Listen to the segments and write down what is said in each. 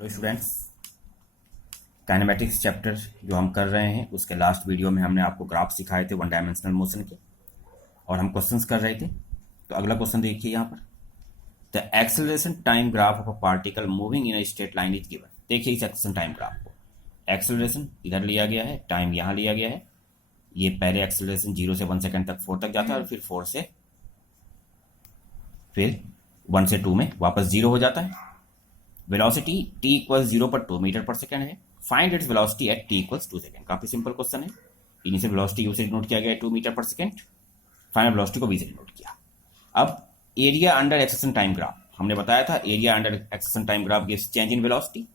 तो students, kinematics chapter जो हम कर रहे हैं उसके लास्ट वीडियो में हमने आपको ग्राफ सिखाए थे वन डायमेंशनल मोशन के और हम क्वेश्चंस कर रहे थे। तो अगला क्वेश्चन देखिए यहाँ पर, the acceleration time graph of a particle moving in a straight line is given. देखिए इस एक्सेलरेशन टाइम ग्राफ को, एक्सेलरेशन इधर लिया गया है, टाइम यहाँ लिया गया है। ये पहले एक्सेलरेशन 0 से 1 सेकंड तक 4 तक जाता है और फिर 4 से फिर 1 से 2 में वापस 0 हो जाता है। वेलोसिटी t इक्वल 0 पर 2 मीटर पर सेकंड है। Find its velocity at t equal 2 second. काफी सिंपल क्वेश्चन है। इनिशियल वेलोसिटी u से डिनोट किया गया है 2 metre per second, final velocity को v से डिनोट किया। अब area under acceleration time graph, हमने बताया था area under acceleration time graph gives change in velocity,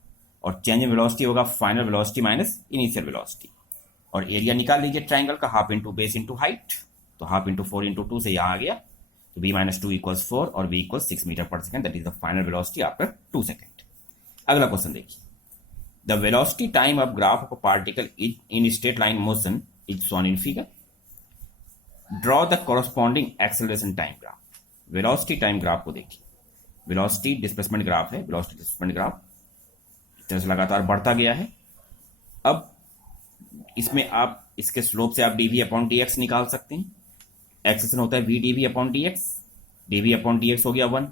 और चेंज इन वेलोसिटी होगा final velocity minus initial velocity. और एरिया निकाल लीजिए ट्राइंगल का, half into base into height, तो हाफ इंटू 4 इंटू 2 से यहाँ आ गया, तो v माइनस 2 इक्वल्स 4 और v equals 6 metre per second, that is the final velocity after 2 second. अगला क्वेश्चन देखिए, the velocity time of graph of a particle in straight line motion is shown in figure. Draw the corresponding acceleration time graph. Velocity time graph को देखिए, velocity displacement graph है, velocity displacement graph इस तरह से लगातार बढ़ता गया है। अब इसमें आप इसके स्लोप से आप dv अपॉन dx निकाल सकते हैं। एक्सेलरेशन होता है v dv upon dx, dv upon dx हो गया 1,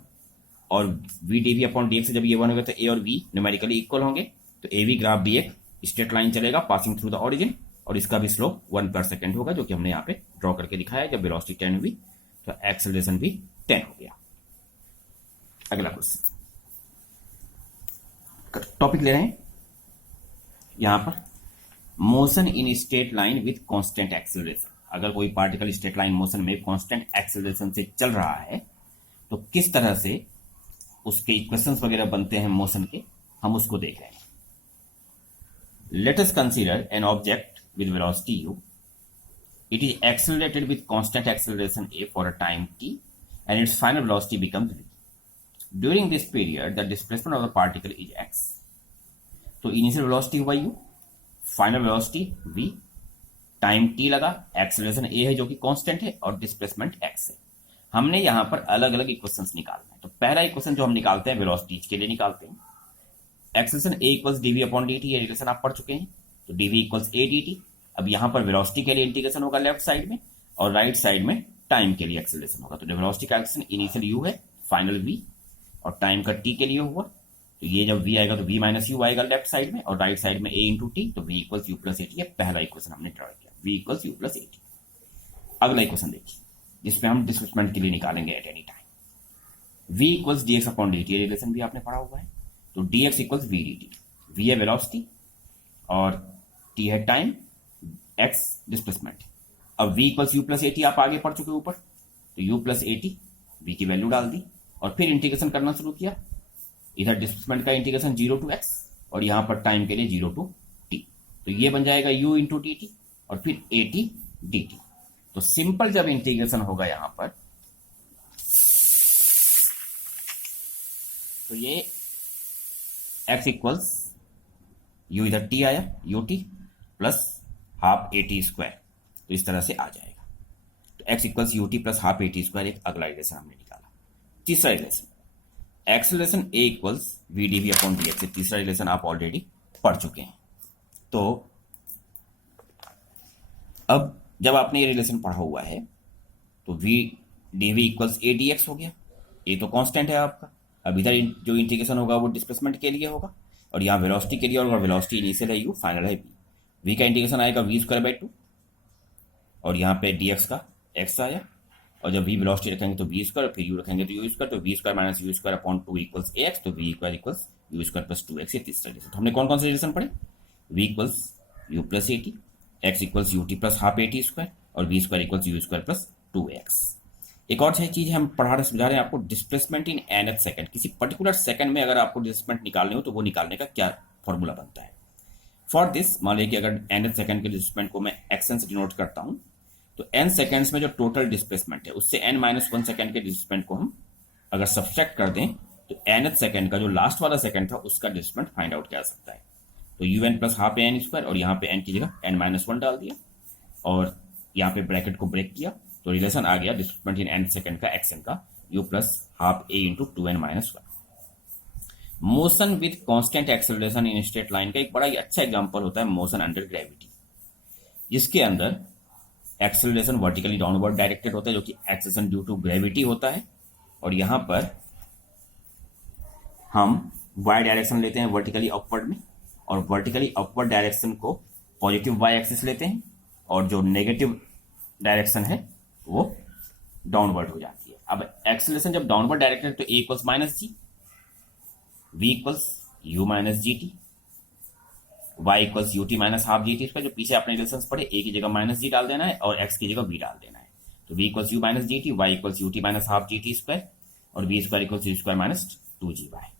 और v dv अपॉन dx से जब ये 1 होगा तो a और v न्यूमेरिकली इक्वल होंगे, तो av ग्राफ भी एक स्ट्रेट लाइन चलेगा पासिंग थ्रू द ओरिजिन, और इसका भी स्लोप 1 पर सेकंड होगा, जो कि हमने यहाँ पे ड्रॉ करके दिखाया है। जब वेलोसिटी 10 हुई तो एक्सेलरेशन भी 10 हो गया। अगला क्वेश्चन, टॉपिक ले रहे हैं यहां पर, motion in straight line with constant acceleration. अगर कोई पार्टिकल स्ट्रेट लाइन मोशन में कांस्टेंट एक्सेलरेशन से चल रहा है तो किस तरह से उसके इक्वेशंस वगैरह बनते हैं मोशन के, हम उसको देख रहे हैं। Let us consider an object with velocity u. It is accelerated with constant acceleration a for a time t, and its final velocity becomes v. During this period, the displacement of the particle is x. तो initial velocity हुआ u, final velocity v, time t लगा, acceleration a है जो कि constant है, और displacement x है। हमने यहां पर अलग अलग इक्वेशंस निकालना है। तो पहला इक्वेशन जो हम निकालते हैं वेलोसिटी के लिए निकालते हैं। Acceleration a equals dv upon dt, ये रिलेशन आप पढ़ चुके हैं, तो dv इक्वल्स a dt। अब यहां पर वेलोसिटी के लिए इंटीग्रेशन होगा लेफ्ट साइड में, और राइट साइड में टाइम के लिए एक्सेलरेशन होगा। तो जो वेलोसिटी का एक्सेलरेशन इनिशियल u है, फाइनल v, और टाइम का t के लिए हुआ, तो ये जब v आएगा तो v माइनस u आएगा लेफ्ट साइड में, और राइट साइड में a इंटू टी, तो v equals u plus at। ये पहला इक्वेशन हमने ड्रॉ किया, v equals u plus at। अगला इक्वेशन देखिए, जिसमें हम डिस्प्लेसमेंट के लिए निकालेंगे at any time. v equals dx upon dt, ये रिलेशन भी आपने पढ़ा हुआ है, तो dx equals v dt। v है वेलोसिटी और t है टाइम, x डिस्प्लेसमेंट। अब v equals u plus at आप आगे पढ़ चुके ऊपर, तो u प्लस at, v की वैल्यू डाल दी और फिर इंटीग्रेशन करना शुरू किया। इधर डिस्प्लेसमेंट का इंटीग्रेशन 0 टू x, और यहां पर टाइम के लिए 0 टू t, तो ये बन जाएगा u इंटू dt और फिर at dt। तो सिंपल जब इंटीग्रेशन होगा यहां पर, तो ये x इक्वल्स u, इधर t आया ut plus half at square, तो इस तरह से आ जाएगा। तो x equals ut plus half at square एक अगला रिलेशन हमने निकाला। तीसरा relation, acceleration a equals v dv upon dx, तीसरा रिलेशन आप ऑलरेडी पढ़ चुके हैं। तो अब जब आपने ये रिलेशन पढ़ा हुआ है तो v dv equals a dx हो गया। a तो कांस्टेंट है आपका, अब इधर जो इंटीग्रेशन होगा वो डिस्प्लेसमेंट के लिए होगा, और यहाँ वेलोसिटी के लिए होगा, वेलोसिटी इनिशियल है u, फाइनल है v का इंटीग्रेशन आएगा v स्क्वायर बाई 2, और यहाँ पे dx का x आया, और जब v वेलोसिटी रखेंगे तो v स्क्वायर, फिर u रखेंगे तो u स्क्वायर, तो v square minus u square upon 2 equals ax, तो v equal equals u square plus 2x। ये तीसरा रिलेशन। तो हमने कौन कौन से रिलेशन पढ़े, v equals u plus at, x equals ut plus half at square, और v square equals u square plus 2x। एक और चीज हम पढ़ा रहे समझा रहे हैं आपको, डिस्प्लेसमेंट इन nth सेकंड। किसी पर्टिकुलर सेकंड में अगर आपको डिस्प्लेसमेंट निकालने हो तो वो निकालने का क्या फॉर्मूला बनता है। फॉर दिस, मान लीजिए कि अगर nth सेकंड के डिस्प्लेसमेंट को मैं xn से डिनोट करता हूं, तो n सेकंड्स में जो टोटल डिस्प्लेसमेंट है उससे n माइनस 1 सेकंड के डिस्प्लेसमेंट को हम अगर सब्सट्रैक्ट कर दें, तो nth सेकंड का जो लास्ट वाला सेकंड था उसका डिस्प्लेसमेंट फाइंड आउट किया जा सकता है। तो un plus half n square, और यहाँ पे n की जगह n माइनस 1 डाल दिया, और यहाँ पे ब्रैकेट को ब्रेक किया, तो रिलेशन आ गया डिस्प्लेसमेंट इन n सेकंड का xn का u plus half a into 2n minus 1। Motion with constant acceleration in straight line का एक बड़ा ही अच्छा एग्जांपल होता है मोशन अंडर ग्रेविटी, जिसके अंदर एक्सेलरेशन वर्टिकली डाउनवर्ड डायरेक्टेड होता है जो कि एक्सेलरेशन ड्यू टू ग्रेविटी होता है, और यहां पर हम वाई डायरेक्शन लेते हैं वर्टिकली अपवर्ड में, और वर्टिकली अपवर्ड डायरेक्शन को पॉजिटिव वाई एक्सिस लेते हैं, और जो नेगेटिव डायरेक्शन है वो डाउनवर्ड हो जाती है। अब एक्सेलरेशन जब डाउनवर्ड डायरेक्टेड तो a equals minus g, v equals u minus g t, y equals u t minus half g t. इसका जो पीछे आपने रिलेशन पढ़े, ए की जगह माइनस जी डाल देना है और एक्स की जगह वी डाल देना है। तो v equals u minus g t, y equals u t minus half g t square, और v square equals u square minus 2g y.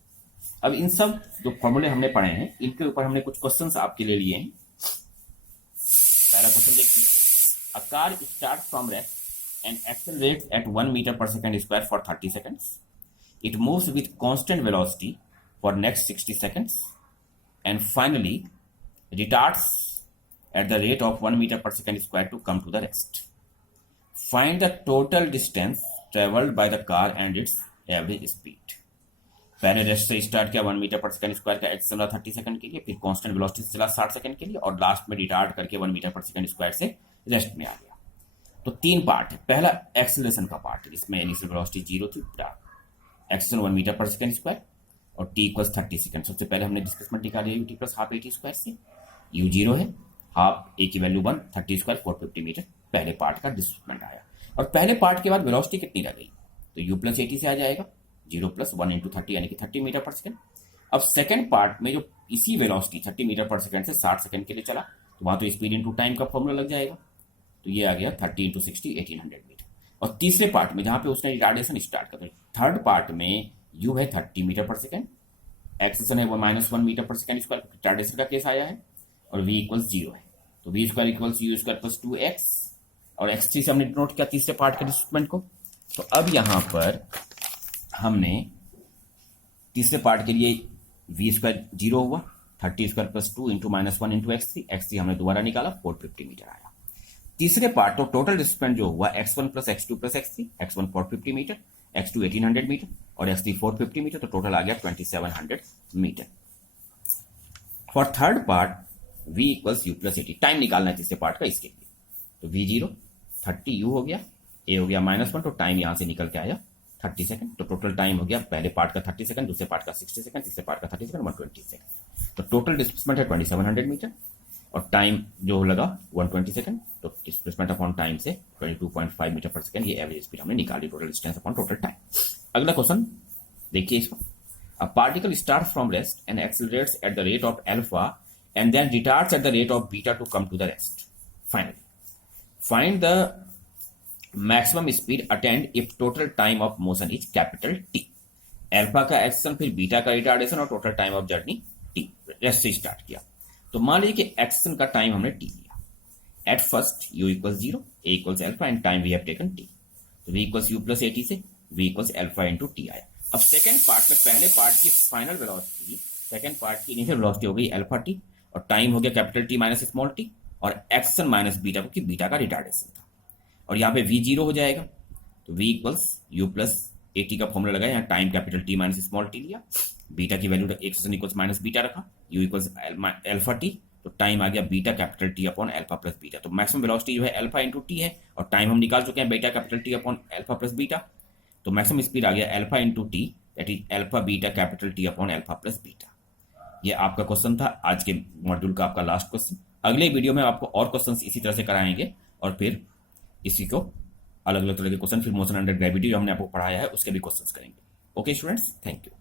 अब इन सब जो फॉर्मूले हमने पढ़े हैं इनके ऊपर हमने कुछ क्वेश्चंस आपके लिए लिए हैं। पहला क्वेश्चन देखिए, a car start from rest and accelerates at 1 metre per second square for 30 seconds. It moves with constant velocity for next 60 seconds and finally retards at the rate of 1 meter per second square to come to the rest. Find the total distance traveled by the car and its average speed. पहले rest से start किया 1 metre per second square का x चला 30 second के लिए, फिर constant velocity से चला 60 सेकंड के लिए, और लास्ट में रिटार्ड करके 1 मीटर पर सेकंड स्क्वायर से रेस्ट में आ गया। तो तीन पार्ट है। पहला एक्सेलरेशन का पार्ट है जिसमें इनिशियल वेलोसिटी 0 थी, acceleration 1 metre per second square और टी इक्वल्स 30 सेकंड। सबसे पहले हमने डिस्प्लेसमेंट निकाली U T plus half A T square से, यू 0 है, हाफ ए की वैल्यू 1, 30 स्क्वायर 450 मीटर। पहले पार्ट का डिस्प्लेसमेंट आया, और पहले पार्ट के बाद वेलोसिटी कितनी रह गई, तो यू प्लस ए टी से आ जाएगा 0 प्लस 1 इंटू 30 यानी कि 30 मीटर पर सेकंड। अब सेकंड पार्ट में जो इसी वेलोसिटी 30 मीटर पर सेकंड से 60 सेकंड के लिए चला, तो वहां तो स्पीड इंटू टाइम का फॉर्मूला लग जाएगा, तो ये आ गया 30 इंटू 60 1800 मीटर। और तीसरे पार्ट में जहां पे उसने रिटार्डेशन स्टार्ट कर, थर्ड पार्ट में यू है 30 मीटर पर सेकंड, एक्सेलरेशन है वो -1 metre per second square, retardation का केस आया है, और v इक्वल्स 0 है, तो v square equals u square plus 2x, और x3 से हमने नोट किया तीसरे पार्ट के डिस्प्लेसमेंट को। तो अब यहां पर हमने तीसरे पार्ट के लिए v स्क्वायर 0 हुआ, 30 square plus 2 into -1 into x3 हमने दोबारा निकाला 450 मीटर आया। तीसरे पार्ट तो टोटल डिस्प्लेसमेंट जो हुआ x1 plus x2 plus x3, x1 450 metre, x2 1800 metre और x3 450 मीटर, तो टोटल आ गया 2700 metre. For third part v equals u plus 80, time निकालना है तीसरे पार्ट का, इसके लिए तो v0 30 u हो गया, a हो गया -1, तो टाइम यहां से निकल के आया 30 सेकंड। तो टोटल टाइम हो गया पहले पार्ट का 30 सेकंड, दूसरे पार्ट का 60 सेकंड, तीसरे पार्ट का 30 सेकंड, 120 सेकंड। तो टोटल डिस्प्लेसमेंट है 2700 मीटर, और टाइम जो लगा 120 सेकंड, तो डिस्प्लेसमेंट अपॉन टाइम से 22.5 मीटर पर सेकंड, ये एवरेज स्पीड हमने निकाली, total distance upon total time. अगला क्वेश्चन देखिए इसको, a particle start from rest and accelerates at the rate of alpha and then retards at the rate of beta to come to the rest. Finally find the maximum speed attained if total time of motion is capital T. Alpha का acceleration, फिर beta का retardation, और total time of journey T, rest से start किया। तो मान लीजिए कि एक्सेलरेशन का टाइम हमने टी लिया, at first u equals 0, a equals alpha and time we have taken t, तो v equals u plus a t से v equals alpha into t आया। अब सेकंड पार्ट में पहले पार्ट की फाइनल वेलोसिटी, सेकंड पार्ट की initial velocity हो गई अल्फा टी, और टाइम हो गया capital t minus small t, और एक्सेलरेशन माइनस बीटा, क्योंकि बीटा का रिटार्डेशन था, और यहाँ पे v 0 हो जाएगा, तो v equals u plus a T का फॉर्मूला लगाया, यहाँ time capital t minus small T लिया, बीटा की value acceleration equals minus beta रखा, यू इक्वल्स अल्फा टी, तो टाइम आ गया beta capital T upon alpha plus beta. तो maximum velocity जो है अल्फा इंटू टी है, और टाइम हम निकाल चुके हैं beta capital T upon alpha plus beta, तो मैक्सिमम स्पीड आ गया alpha into T, that is alpha beta capital T upon alpha plus beta. ये आपका क्वेश्चन था आज के मॉड्यूल का, आपका लास्ट क्वेश्चन। अगले वीडियो में आपको और क्वेश्चन इसी तरह से कराएंगे, और फिर इसी को अलग अलग तरह के क्वेश्चन, फिर मोशन अंडर ग्रेविटी जो हमने आपको पढ़ाया है उसके भी क्वेश्चंस करेंगे। Okay students, thank you.